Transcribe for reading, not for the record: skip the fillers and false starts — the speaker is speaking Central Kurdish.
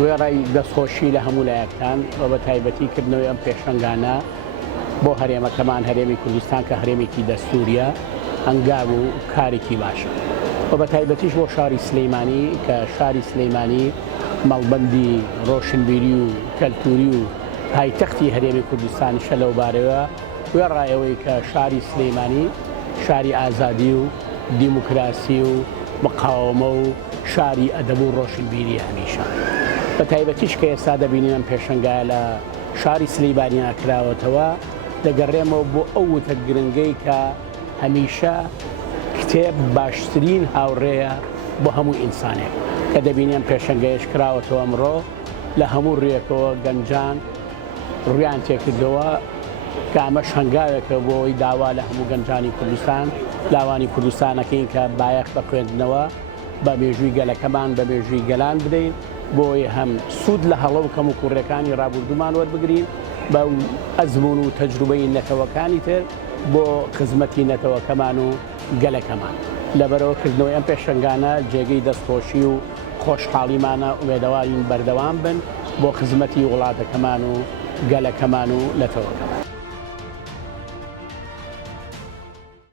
وێڕای دەستخۆشی لە هەموو لایەکان و بە تایبەتیکردنەوەی ئەم پێشەنگانە بۆ هەرێمەکەمان هەرێمی کوردستان کە هەرێمێکی دەستوریە هەنگاو و کارێکی باشە و بە تایبەتیش بۆ شاری سلەیمانی کە شاری سلەیمانی مەڵبەندی ڕۆشنبیری و کەلتوری و پایتەختی هەرێمی کوردستانیشە لەو بارەوە وێڕایەوەی کە شاری سلەیمانی شاری ئازادی و دیموکراسی و مقاومە و شاری ئەدەب و ڕۆشنبیری هەمیشە بە تایبەتیش کە ئێستا دەبینین ئەم پێشەنگایە لە شاری سلەیمانیا کراوەتەوە دەگەڕێمەوە بۆ ئەو وتە گرنگەی کە هەمیشە کتێب باشترین هاوڕێیە بۆ هەموو ئینسانێک کە دەبینێن پێشەنگەیەش کراوەتەوە ئەمڕۆ لە هەموو ڕێیەکەوە گەنجان ڕویان تێکردەوە کە ئەمەش هەنگاوێکە بۆی داوا لە هەموو گەنجانی کوردستان لاوانی کوردستانەکەین کە بایەخ بە خوێندنەوە بە مێژووی گەلەکەمان بە مێژووی گەلان بدەین بۆی هەم سوود لە هەڵە و کەم و کوڕەکانی ڕابردوومان وەربگرین بە ئەزمون و تەجروبەی نەتەوەکانی تر بۆ خزمەتی نەتەوەکەمان و گەلەکەمان لەبەرەوە کردنەوەی ئەم پێشەنگانە جێگەی دەستخۆشی و خۆشحاڵیمانە وێدەوارین بەردەوام بن بۆ خزمەتی وڵاتەکەمان و گەلەکەمان و نەتەوەکەمان.